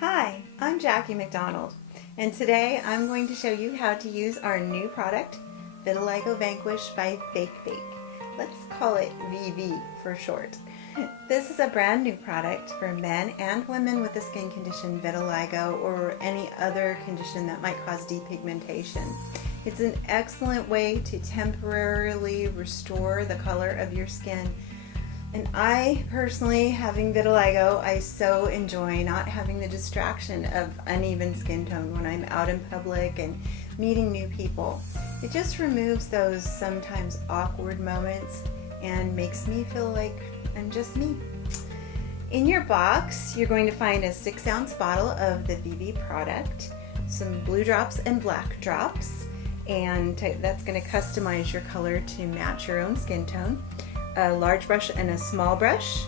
Hi, I'm Jackie McDonald, and today I'm going to show you how to use our new product, Vitiligo Vanquish by Fake Bake. Let's call it VV for short. This is a brand new product for men and women with the skin condition vitiligo or any other condition that might cause depigmentation. It's an excellent way to temporarily restore the color of your skin. And I personally, having vitiligo, I so enjoy not having the distraction of uneven skin tone when I'm out in public and meeting new people. It just removes those sometimes awkward moments and makes me feel like I'm just me. In your box, you're going to find a 6-ounce bottle of the VV product, some blue drops and black drops, and that's going to customize your color to match your own skin tone. A large brush and a small brush,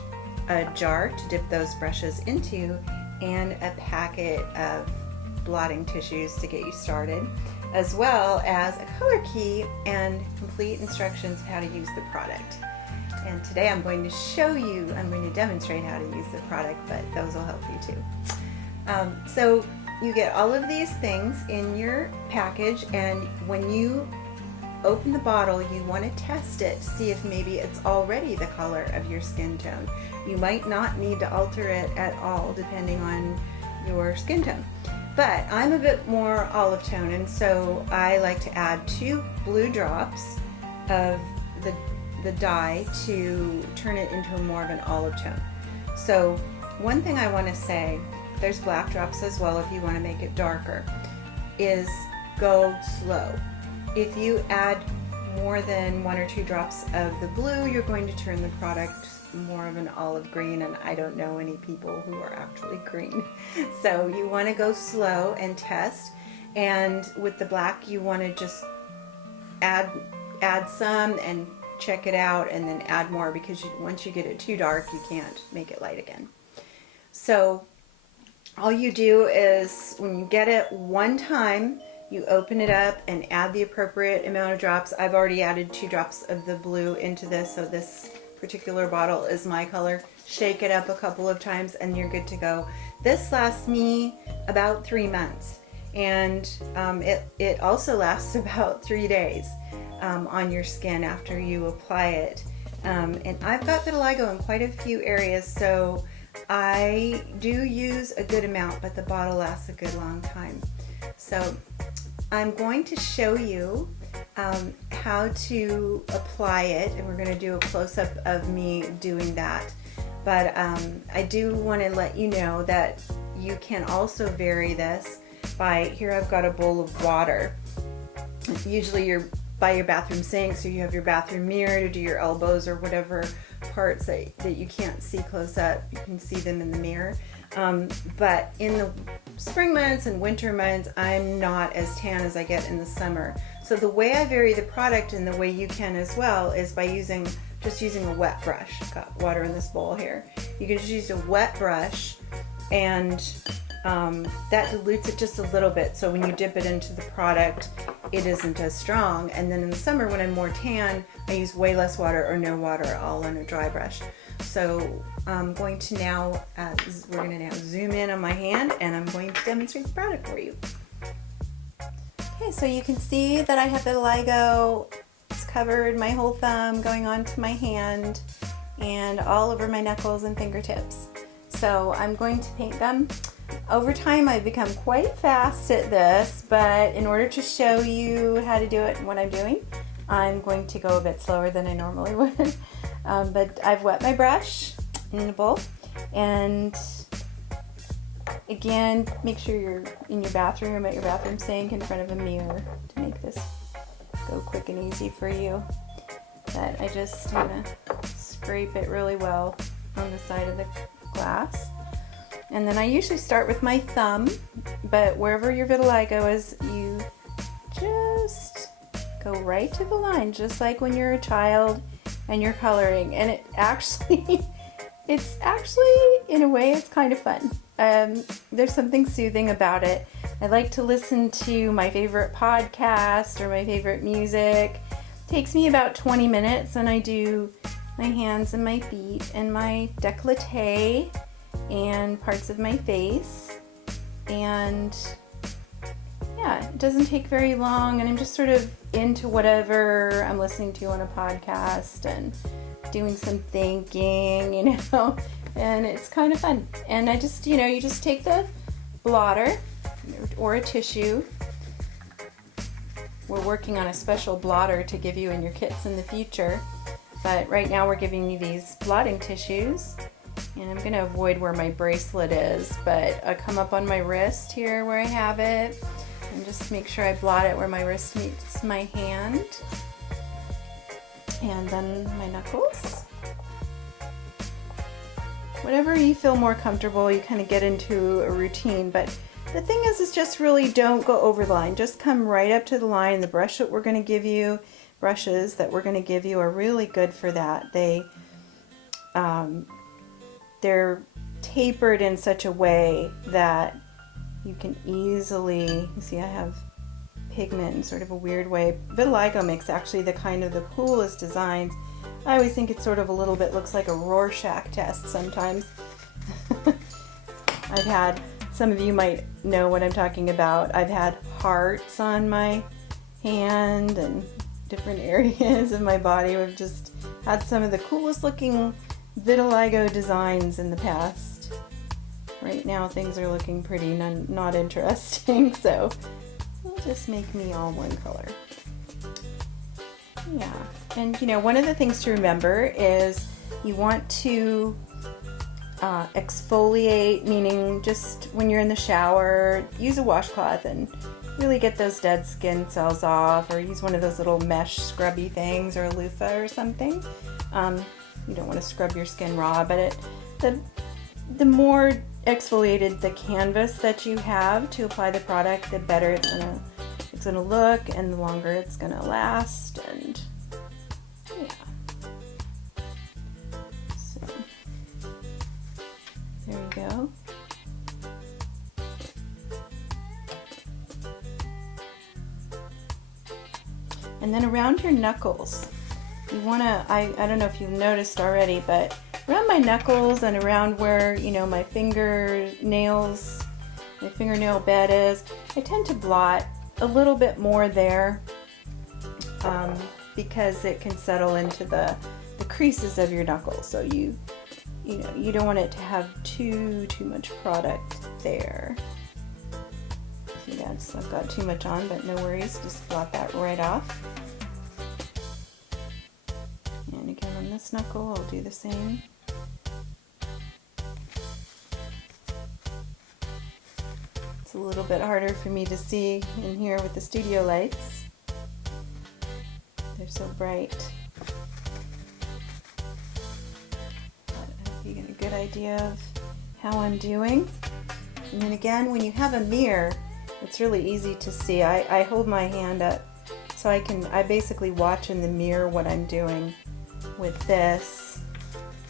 a jar to dip those brushes into, and a packet of blotting tissues to get you started, as well as a color key and complete instructions of how to use the product. And today I'm going to demonstrate how to use the product, but those will help you too. So you get all of these things in your package, and when you open the bottle, you want to test it to see if maybe it's already the color of your skin tone. You might not need to alter it at all depending on your skin tone. But I'm a bit more olive tone, and so I like to add 2 blue drops of the dye to turn it into more of an olive tone. So one thing I want to say, there's black drops as well if you want to make it darker, is go slow. If you add more than 1 or 2 drops of the blue, you're going to turn the product more of an olive green, and I don't know any people who are actually green. So you want to go slow and test, and with the black you want to just add some and check it out and then add more, because once you get it too dark you can't make it light again. So all you do is, when you get it one time, you open it up and add the appropriate amount of drops. I've already added 2 drops of the blue into this, so this particular bottle is my color. Shake it up a couple of times and you're good to go. This lasts me about 3 months, and it also lasts about 3 days on your skin after you apply it. And I've got vitiligo in quite a few areas, so I do use a good amount, but the bottle lasts a good long time. So I'm going to show you how to apply it, and we're going to do a close-up of me doing that. But I do want to let you know that you can also vary this by, here I've got a bowl of water. Usually you're by your bathroom sink, so you have your bathroom mirror to do your elbows or whatever parts that you can't see close up. You can see them in the mirror. But in the spring months and winter months, I'm not as tan as I get in the summer. So the way I vary the product, and the way you can as well, is by just using a wet brush. I've got water in this bowl here. You can just use a wet brush, and that dilutes it just a little bit, so when you dip it into the product it isn't as strong. And then in the summer, when I'm more tan, I use way less water or no water, all on a dry brush. So I'm going to now, we're going to now zoom in on my hand, and I'm going to demonstrate the product for you. Okay, so you can see that I have vitiligo. It's covered my whole thumb, going onto my hand, and all over my knuckles and fingertips. So I'm going to paint them. Over time I've become quite fast at this, but in order to show you how to do it and what I'm doing, I'm going to go a bit slower than I normally would. But I've wet my brush in the bowl, and again, make sure you're in your bathroom, at your bathroom sink, in front of a mirror to make this go quick and easy for you. But I just want to scrape it really well on the side of the glass. And then I usually start with my thumb, but wherever your vitiligo is, you just go right to the line, just like when you're a child and you're coloring. And it's actually, in a way, it's kind of fun. There's something soothing about it. I like to listen to my favorite podcast or my favorite music. It takes me about 20 minutes, and I do my hands and my feet and my décolleté and parts of my face. and yeah, it doesn't take very long, and I'm just sort of into whatever I'm listening to on a podcast and doing some thinking, and it's kind of fun. And I just, you just take the blotter or a tissue. We're working on a special blotter to give you in your kits in the future, but right now we're giving you these blotting tissues, and I'm going to avoid where my bracelet is, but I come up on my wrist here where I have it, and just make sure I blot it where my wrist meets my hand, and then my knuckles. Whatever you feel more comfortable, you kind of get into a routine, but the thing is just really don't go over the line. Just come right up to the line. The brushes that we're going to give you are really good for that. They're tapered in such a way that you can easily, you see I have pigment in sort of a weird way. Vitiligo makes actually the coolest designs. I always think it sort of a little bit looks like a Rorschach test sometimes. Some of you might know what I'm talking about. I've had hearts on my hand and different areas of my body. We've just had some of the coolest looking vitiligo designs in the past. Right now things are looking pretty not interesting, so we'll just make me all one color. Yeah, and one of the things to remember is you want to exfoliate, meaning just when you're in the shower, use a washcloth and really get those dead skin cells off, or use one of those little mesh scrubby things or a loofah or something. You don't want to scrub your skin raw, but the more exfoliated the canvas that you have to apply the product, the better it's gonna look, and the longer it's gonna last. And yeah, so there we go. And then around your knuckles, you want to, I don't know if you've noticed already, but around my knuckles and around where, my fingernail bed is, I tend to blot a little bit more there because it can settle into the creases of your knuckles. So you don't want it to have too much product there. See, I've got too much on, but no worries, just blot that right off. And again on this knuckle, I'll do the same. It's a little bit harder for me to see in here with the studio lights. They're so bright. But I hope you get a good idea of how I'm doing. And then again, when you have a mirror, it's really easy to see. I hold my hand up so I basically watch in the mirror what I'm doing with this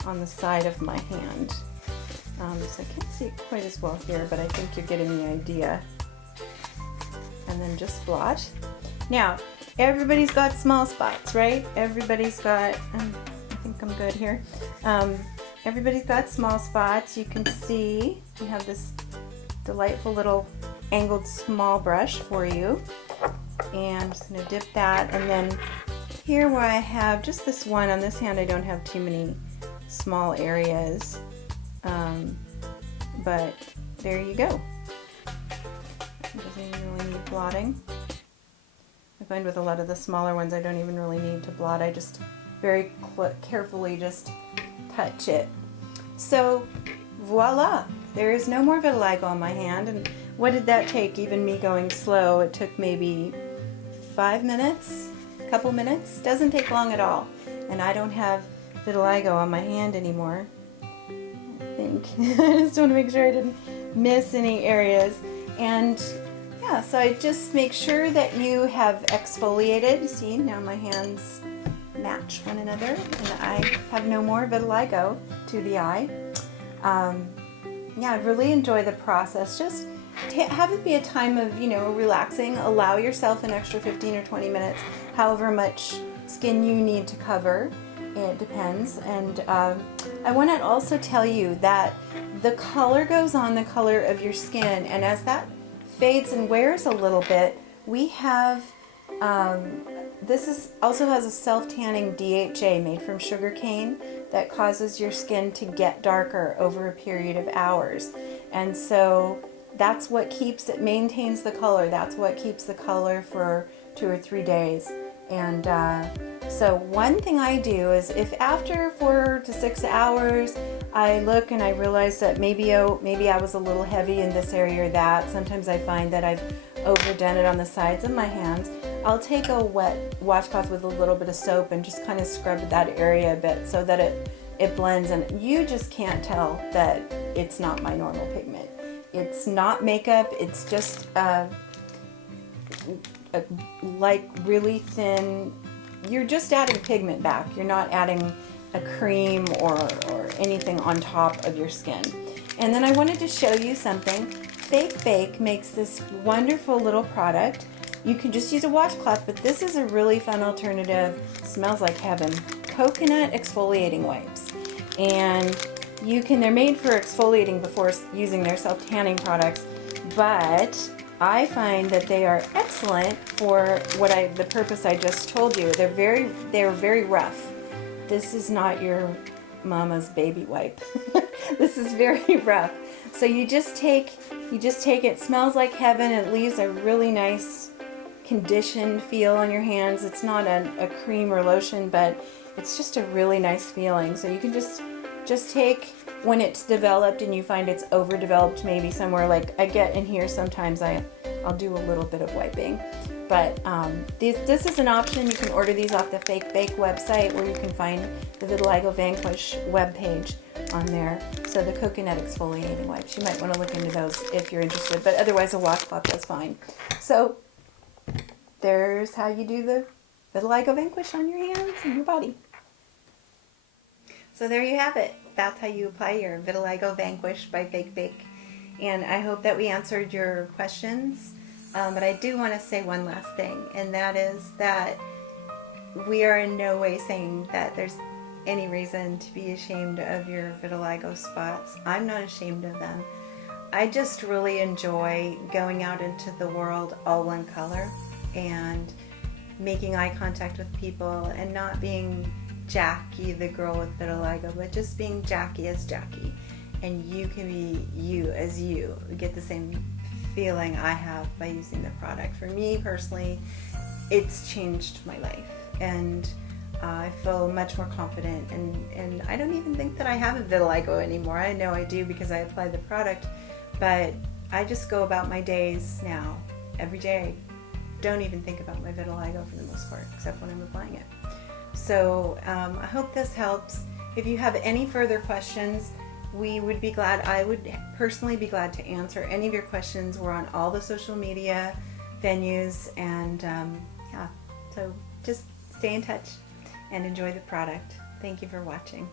on the side of my hand. So I can't see it quite as well here, but I think you're getting the idea. And then just blot. Now, everybody's got small spots, right? Everybody's got, I think I'm good here. Everybody's got small spots. You can see we have this delightful little angled small brush for you. And I'm just going to dip that, and then here where I have just this one, on this hand I don't have too many small areas, but there you go. It doesn't even really need blotting. I find with a lot of the smaller ones I don't even really need to blot. I just very carefully just touch it. So voila, there is no more vitiligo on my hand. And what did that take? Even me going slow, it took maybe 5 minutes, a couple minutes. Doesn't take long at all. And I don't have vitiligo on my hand anymore, I think. I just want to make sure I didn't miss any areas. And yeah, so I just make sure that you have exfoliated. You see, now my hands match one another, and I have no more vitiligo to the eye. Yeah, I really enjoy the process. Just have it be a time of, relaxing. Allow yourself an extra 15 or 20 minutes, however much skin you need to cover. It depends. And I want to also tell you that the color goes on the color of your skin, and as that fades and wears a little bit, we have, also has a self-tanning DHA made from sugar cane that causes your skin to get darker over a period of hours. And so that's what keeps it, maintains the color. That's what keeps the color for 2 or 3 days. And so one thing I do is, if after 4 to 6 hours I look and I realize that maybe I was a little heavy in this area or that, sometimes I find that I've overdone it on the sides of my hands, I'll take a wet washcloth with a little bit of soap and just kind of scrub that area a bit so that it blends, and you just can't tell that it's not my normal pigment. It's not makeup, it's just like really thin. You're just adding pigment back. You're not adding a cream or anything on top of your skin. And then I wanted to show you something. Fake Bake makes this wonderful little product. You can just use a washcloth, but this is a really fun alternative. Smells like heaven. Coconut exfoliating wipes. And they're made for exfoliating before using their self-tanning products, but I find that they are excellent for the purpose I just told you. They're very rough. This is not your mama's baby wipe. This is very rough. So you just take it. Smells like heaven. It leaves a really nice conditioned feel on your hands. It's not a cream or lotion, but it's just a really nice feeling. So you can just take, when it's developed and you find it's overdeveloped maybe somewhere, like I get in here sometimes, I'll do a little bit of wiping. But this is an option. You can order these off the Fake Bake website, where you can find the Vitiligo Vanquish webpage on there. So the coconut exfoliating wipes, you might want to look into those if you're interested, but otherwise a washcloth is fine. So there's how you do the Vitiligo Vanquish on your hands and your body. So there you have it. That's how you apply your Vitiligo Vanquish by Fake Bake. And I hope that we answered your questions. But I do want to say one last thing, and that is that we are in no way saying that there's any reason to be ashamed of your vitiligo spots. I'm not ashamed of them. I just really enjoy going out into the world all one color and making eye contact with people, and not being Jackie, the girl with vitiligo, but just being Jackie as Jackie. And you can be you as you. Get the same feeling I have by using the product. For me personally, it's changed my life, and I feel much more confident, and I don't even think that I have a vitiligo anymore. I know I do because I apply the product, but I just go about my days now, every day. Don't even think about my vitiligo for the most part, except when I'm applying it. So I hope this helps. If you have any further questions, I would personally be glad to answer any of your questions. We're on all the social media venues, and yeah, so just stay in touch and enjoy the product. Thank you for watching.